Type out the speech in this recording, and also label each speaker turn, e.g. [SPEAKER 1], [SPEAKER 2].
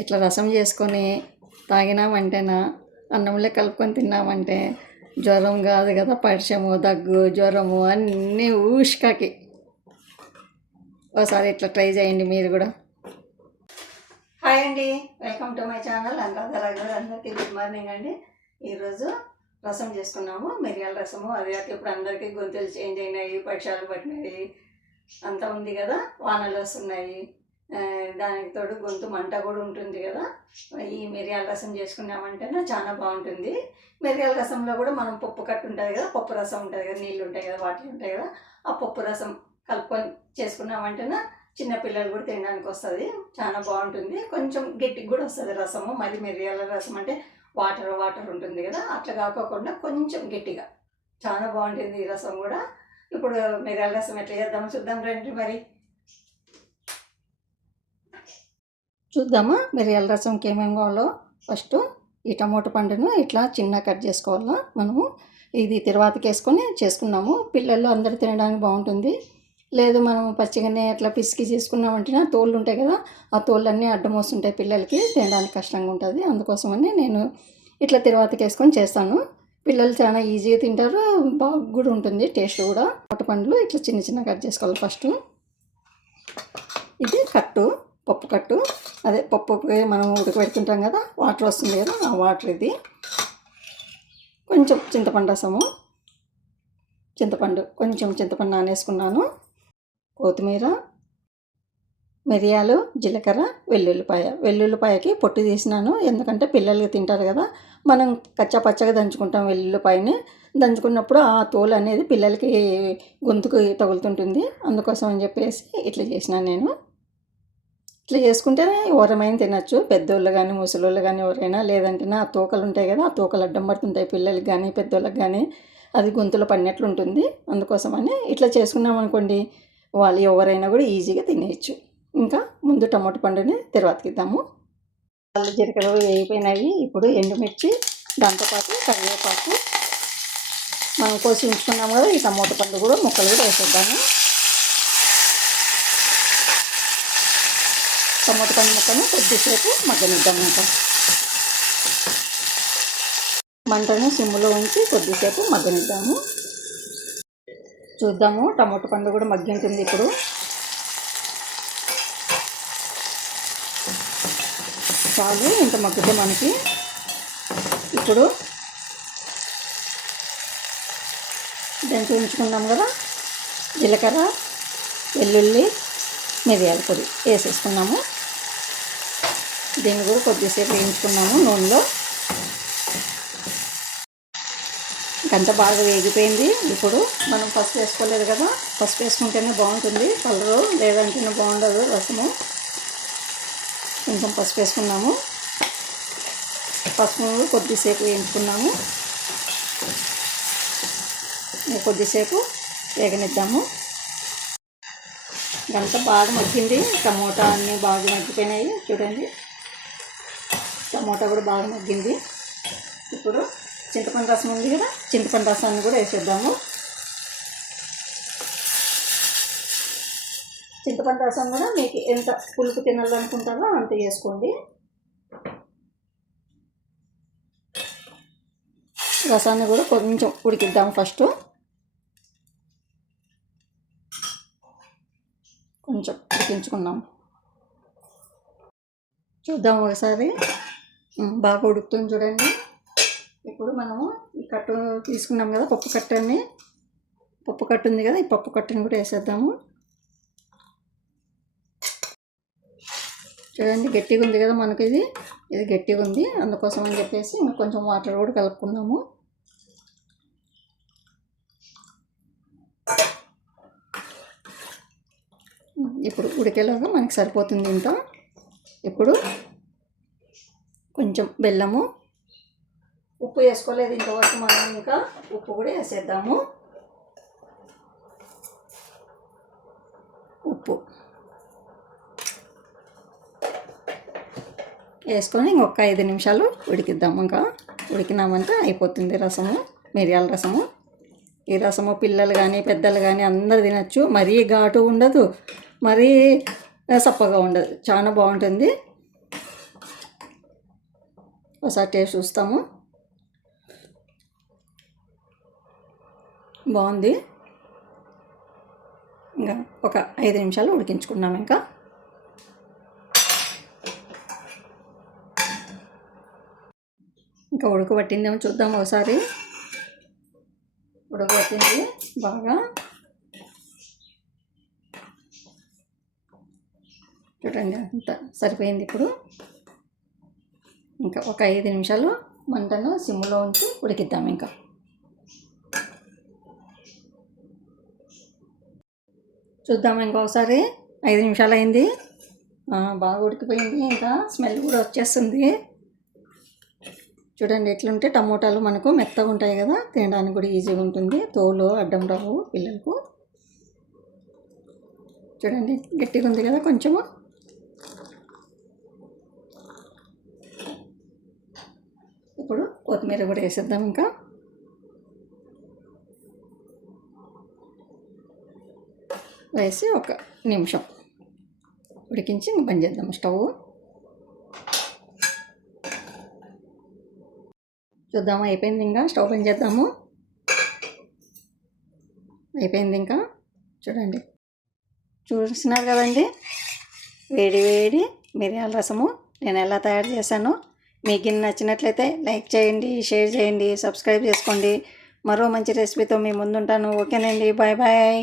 [SPEAKER 1] ఇట్లా రసం చేసుకొని తాగినామంటేనా అన్నంలో కలుపుకొని తిన్నామంటే జ్వరం కాదు కదా పరిచయము దగ్గు జ్వరము అన్నీ ఊష్కకి. ఒకసారి ఇట్లా ట్రై చేయండి మీరు కూడా. హాయ్ అండి వెల్కమ్ టు మై ఛానల్. అందరూ అందరికీ గుడ్ మార్నింగ్ అండి. ఈరోజు రసం చేసుకున్నాము మిరియాల రసము. అది కాక ఇప్పుడు అందరికీ గొంతులు చేంజ్ అయినాయి పక్షాలు పట్టినాయి. అంతా ఉంది కదా వానలు వస్తున్నాయి. దానికి తోడు గొంతు మంట కూడా ఉంటుంది కదా. ఈ మిరియాల రసం చేసుకున్నామంటేనే చాలా బాగుంటుంది. మిరియాల రసంలో కూడా మనం పప్పు కట్టు ఉంటుంది కదా పప్పు రసం ఉంటుంది కదా నీళ్ళు ఉంటాయి కదా వాటర్ ఉంటాయి కదా ఆ పప్పు రసం కలుపుకొని చేసుకున్నామంటేనే చిన్నపిల్లలు కూడా తినడానికి వస్తుంది. చాలా బాగుంటుంది. కొంచెం గట్టికి కూడా వస్తుంది రసము. మరి మిరియాల రసం అంటే వాటర్ వాటర్ ఉంటుంది కదా అట్లా కాకోకుండా కొంచెం గట్టిగా. చాలా బాగుంటుంది ఈ రసం కూడా. ఇప్పుడు మిరియాల రసం ఎట్లా చేద్దామో చూద్దాం రండి మరి. చూద్దామా? మిరియాల రసంకి ఏమేమి కావాలో? ఫస్ట్ ఈ టమోటా పండును ఇట్లా చిన్న కట్ చేసుకోవాలా మనము. ఇది తిరువాతకి వేసుకొని చేసుకున్నాము పిల్లలు అందరూ తినడానికి బాగుంటుంది. లేదు మనం పచ్చిగానే అట్లా పిసికి చేసుకున్నామంటే ఆ తోళ్ళు ఉంటాయి కదా ఆ తోళ్ళన్నీ అడ్డం వస్తుంటాయి పిల్లలకి. తినడానికి కష్టంగా ఉంటుంది. అందుకోసమని నేను ఇట్లా తిరువాతకి వేసుకొని చేస్తాను. పిల్లలు చాలా ఈజీగా తింటారు. బాగా కూడా ఉంటుంది టేస్ట్ కూడా. టమాటా పండ్లు ఇట్లా చిన్న చిన్న కట్ చేసుకోవాలి ఫస్ట్. ఇది కట్టు పప్పు కట్టు. అదే పప్పుకి మనం ఉడకబెడుతుంటాం కదా వాటర్ వస్తుంది కదా ఆ వాటర్ ఇది. కొంచెం చింతపండు రసము చింతపండు కొంచెం చింతపండు నానేసుకున్నాను. కొత్తిమీర మిరియాలు జీలకర్ర వెల్లుల్లిపాయ. వెల్లుల్లిపాయకి పొట్టు తీసినాను ఎందుకంటే పిల్లలు తింటారు కదా మనం కచ్చా పచ్చగా దంచుకుంటాం వెల్లుల్లిపాయని. దంచుకున్నప్పుడు ఆ తోలు అనేది పిల్లలకి గొంతుకు తగులుతుంటుంది. అందుకోసం అని చెప్పేసి ఇట్లా చేసినాను నేను. ఇట్లా చేసుకుంటేనే ఎవరమైనా తినచ్చు. పెద్దోళ్ళు కానీ ముసలోళ్ళు కానీ ఎవరైనా లేదంటే ఆ తూకలు ఉంటాయి కదా ఆ తూకలు అడ్డం పడుతుంటాయి పిల్లలకి కానీ పెద్దోళ్ళకి కానీ అది గొంతులో పడినట్లు ఉంటుంది అందుకోసమని ఇట్లా చేసుకున్నాం అనుకోండి వాళ్ళు ఎవరైనా కూడా ఈజీగా తినేయచ్చు. ఇంకా ముందు టమాటో పండుని తర్వాతకిద్దాము. వాళ్ళు జీలకర్ర వేయిపోయినవి ఇప్పుడు ఎండుమిర్చి దాంతోపాటు కరివేపాకు. మనం కోసి ఉంచుకున్నాము కదా ఈ టమాటో పండు కూడా ముక్కలు కూడా వేసేద్దాము. టమాటో పండు ముక్కను కొద్దిసేపు మగ్గనిద్దాం ఇంకా మంటను సిమ్లో ఉంచి కొద్దిసేపు మగ్గనిద్దాము. చూద్దాము టమాటో పండు కూడా మగ్గింటుంది ఇప్పుడు. చాలు ఇంత మగ్గితే మనకి ఇప్పుడు దంచి ఉంచుకున్నాం కదా జీలకర్ర వెల్లుల్లి మిరియాల పొడి వేసేసుకున్నాము. దీన్ని కూడా కొద్దిసేపు వేయించుకున్నాము నూనెలో. గంట బాగా వేగిపోయింది. ఇప్పుడు మనం పసుపు వేసుకోలేదు కదా పసుపు వేసుకుంటేనే బాగుంటుంది. కలరు లేదంటేనే బాగుండదు రసము. కొంచెం పసుపు వేసుకున్నాము. పసుపు కొద్దిసేపు వేయించుకున్నాము. కొద్దిసేపు వేగనిద్దాము. గంట బాగా మగ్గింది. టమోటా అన్నీ బాగా మగ్గిపోయినాయి. చూడండి. టమోటా కూడా బాగా మగ్గింది. ఇప్పుడు చింతపండు రసం ఉంది కదా చింతపండు రసాన్ని కూడా వేసేద్దాము. చింతపండు రసం కూడా మీకు ఎంత పులుపు తినాలనుకుంటారో అంత వేసుకోండి. రసాన్ని కూడా కొంచెం ఉడికిద్దాం ఫస్ట్. కొంచెం ఉడికించుకుందాం. చూద్దాం ఒకసారి. బాగా ఉడుకుతుంది చూడండి. ఇప్పుడు మనము ఈ కట్టు తీసుకున్నాం కదా పప్పు కట్టని పప్పు కట్టు ఉంది కదా ఈ పప్పు కట్టుని కూడా వేసేద్దాము. చూడండి గట్టిగా ఉంది కదా మనకి ఇది. ఇది గట్టిగా ఉంది. అందుకోసం అని చెప్పేసి కొంచెం వాటర్ కూడా కలుపుకుందాము. ఇప్పుడు ఉడికేలాగా మనకి సరిపోతుంది ఇంత. ఇప్పుడు కొంచెం బెల్లము. ఉప్పు వేసుకోలేదు ఇంతవరకు మనం ఇంకా ఉప్పు కూడా వేసేద్దాము. ఉప్పు. వేసుకొని ఇంకొక ఐదు నిమిషాలు ఉడికిద్దాము ఇంకా. ఉడికినామంటే అయిపోతుంది రసము మిరియాల రసము. ఈ రసము పిల్లలు కానీ పెద్దలు కానీ అందరు తినచ్చు. మరీ ఘాటు ఉండదు. మరీ సప్పగా ఉండదు. చాలా బాగుంటుంది. ఒకసారి టేస్ట్ చూస్తాము. బాగుంది. ఇంకా ఒక ఐదు నిమిషాలు ఉడికించుకున్నాం ఇంకా. ఇంకా ఉడకబట్టిందేమో చూద్దాం ఒకసారి. ఉడకబట్టింది బాగా. చూడండి అంత సరిపోయింది ఇప్పుడు. ఇంకా ఒక ఐదు నిమిషాలు మంటను సిమ్లో ఉంచి ఉడికిద్దాం ఇంకా. చూద్దాం ఇంకొకసారి ఐదు నిమిషాలు అయింది. బాగా ఉడికిపోయింది ఇంకా. స్మెల్ కూడా వచ్చేస్తుంది. చూడండి ఎట్లుంటే టమోటాలు మనకు మెత్తగా ఉంటాయి కదా తినడానికి కూడా ఈజీగా ఉంటుంది. తోలు అడ్డం రావు పిల్లలకు. చూడండి గట్టిగా ఉంది కదా కొంచెము ఇప్పుడు కొత్తిమీర కూడా వేసేద్దాం ఇంకా. వేసి ఒక నిమిషం ఉడికించి బంద్ చేద్దాం స్టవ్. చూద్దాము అయిపోయింది ఇంకా? స్టవ్ బంద్ చేద్దాము. అయిపోయింది ఇంకా? చూడండి. చూసినారు కదండి? వేడి వేడి మిరియాల రసము. నేను ఎలా తయారు చేశానో మీకు ఇన్ని నచ్చినట్లయితే లైక్ చేయండి షేర్ చేయండి సబ్స్క్రైబ్ చేసుకోండి. మరో మంచి రెసిపీతో మీ ముందుంటాను. ఓకేనండి. Bye bye.